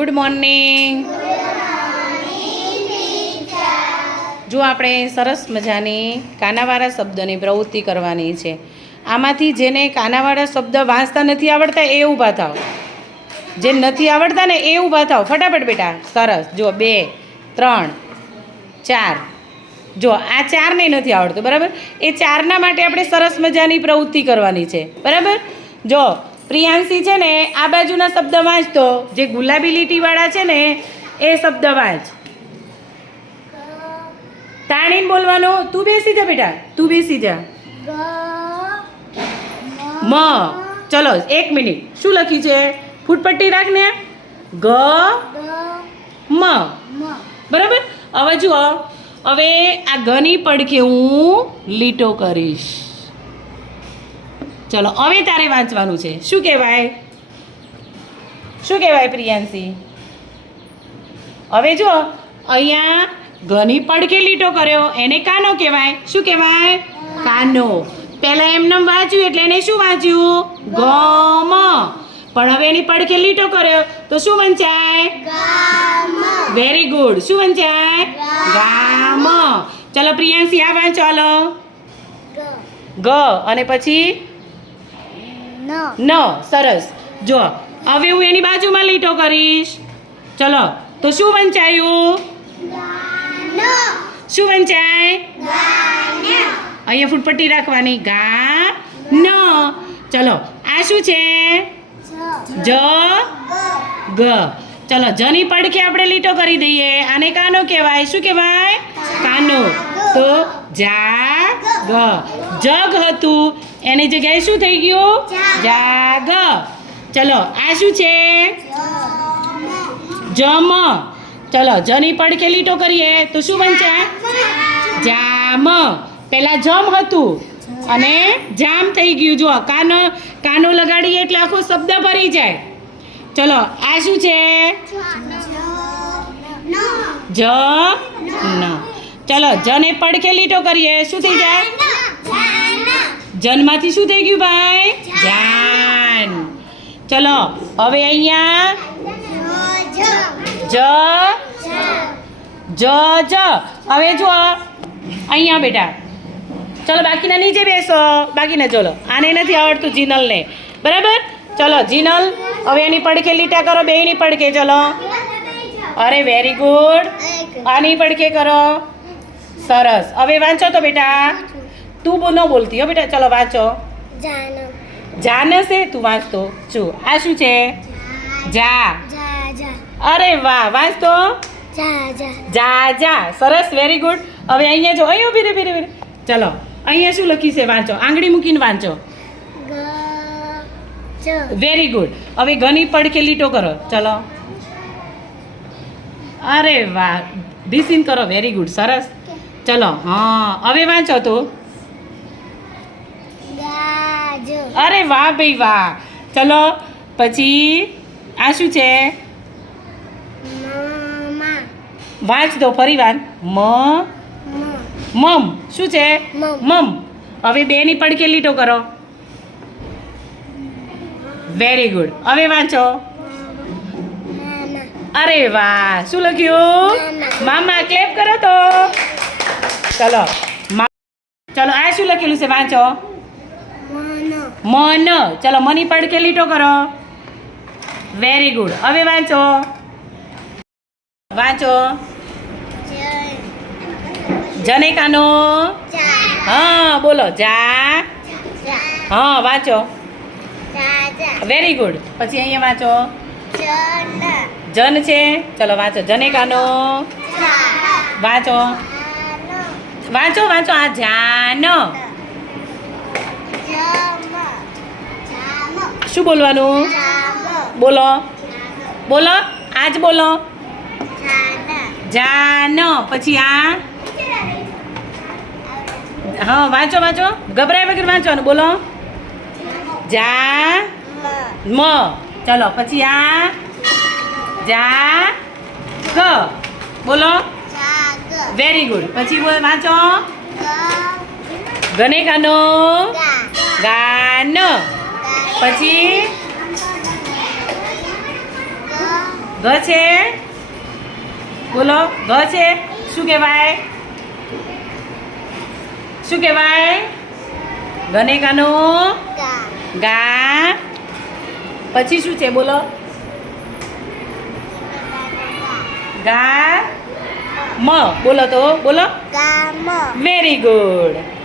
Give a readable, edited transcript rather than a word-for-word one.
Good morning. જો આપણે સરસ મજાની કાનાવાળા શબ્દની પ્રવૃત્તિ કરવાની છે. આમાંથી જેને કાનાવાળા શબ્દ વાંચતા નથી આવડતા એ ઊભા થાવ. જે નથી આવડતા ને એ ઊભા થાવ ફટાફટ બેટા. સરસ. જો 2 3 4. જો આ 4 ને નથી આવડતું બરાબર. એ 4ના માટે આપણે સરસ મજાની પ્રવૃત્તિ કરવાની છે બરાબર. જો પ્રિયાંશી છે ને આ બાજુના શબ્દ વાંચતો, જે ગુલાબી લીટીવાળા છે ને એ શબ્દ વાંચ. તાણીને બોલવાનું. તું બેસી જા બેટા, તું બેસી જા. મ. ચલો 1 મિનિટ. શું લખ્યું છે? ફૂટપટ્ટી રાખને. ગ મ. બરાબર. હવે જુઓ, હવે આ ગની પડખે હું લીટો કરીશ. ચલો હવે તારે વાંચવાનું છે. શું કહેવાય? શું કહેવાય પ્રિયાંશી? હવે જો અહીંયા ઘની પડખે લીટો કર્યો એને કાનો કહેવાય. શું કહેવાય? કાનો. પહેલાં એમને વાંચ્યું એટલે એને શું વાંચ્યું? ગમ. પણ હવે એની પડખે લીટો કર્યો તો શું વંચાય? Very good. શું વંચાય? ગામ. ચલો પ્રિયાંશી આ વાંચો. હાલો. ગ અને પછી ન. સરસ. જો હવે હું એની બાજુમાં લીટો કરીશ. ચલો તો શું વંચાયું? શું વંચાય? અહીંયા ફૂટપટ્ટી રાખવાની. ગા ન. ચલો આ શું છે? જ ગ. ચલો જની પડખે આપણે લીટો કરી દઈએ. આને કાનો કહેવાય. શું કહેવાય? કાનો. તો જા ગ. જગ હતું એની જગ્યાએ શું થઈ ગયું? જાગ. ચલો આ શું છે? જમ. ચલો જની પડખે લીટો કરીએ તો શું વંચાય? જામ. પહેલા જમ હતું અને જામ થઈ ગયું. જો કાનો કાનો લગાડીએ એટલે આખો શબ્દ ભરી જાય. ચલો આ શું છે? જ ન. ચલો જને પડખે લીટો કરીએ શું થઈ જાય? જનમાંથી શું થઈ ગયું ભાઈ? જાન. ચલો હવે અહીંયા જ હવે જુઓ અહીંયા બેટા. ચલો બાકીના નીચે બેસો. બાકીના ચલો આને નથી આવડતું જીનલને બરાબર. ચલો જીનલ હવે એની પડખે લીટા કરો. બેયની પડખે. ચલો. અરે વેરી ગુડ. આની પડખે કરો. સરસ. હવે વાંચો તો બેટા. તું ન બોલતી હો બેટા. ચલો વાંચો. જાનસે. તું વાંચતો. શું આ શું છે? જા. અરે વાહ. વાંચતો. જા જા. સરસ. Very good. હવે અહીંયા જો અહીં ઉભી રે. ચલો અહીંયા શું લખ્યું છે? વાંચો. આંગળી મૂકીને વાંચો. Very good. હવે ઘની પડખે લીટો કરો. ચલો. અરે વાહ. ધીસીન કરો. Very good. સરસ. ચલો હા હવે વાંચો તો. અરે વાહ ભાઈ વાહ. ચલો પછી આ શું છે? વાંચ દો ફરી વાર. મમ. શું છે? મમ. હવે બેની પડખે લીટો કરો. Very good. હવે વાંચો. અરે વાહ. શું લખ્યું? મામા. ક્લેપ કરો તો. ચલો ચલો આ શું લખેલું છે? વાંચો. મન. ચલો મની પડખે લીટો કરો. Very good. હવે વાંચો. વાંચો. જને કાનો. હા બોલો. જા. હા વાંચો. Very good. પછી અહીંયા વાંચો. જન છે. ચલો વાંચો. જને કાનો. વાંચો. વાંચો વાંચો. આ જાન. શું બોલવાનું? બોલો બોલો. આજ બોલો. જાન. પછી આ. હા વાંચો વાંચો. ગભરાય વગર વાંચવાનું. બોલો. જા મ. ચલો પછી આ. જા ગ. બોલો. Very good. પછી વાંચો. ગને કાનો. ગાન. પછી ગ ઘ છે બોલો ઘ છે શું કહેવાય શું કહેવાય ગને કાનો ગા પછી શું છે બોલો ગા મ બોલો તો બોલો ગામ વેરી ગુડ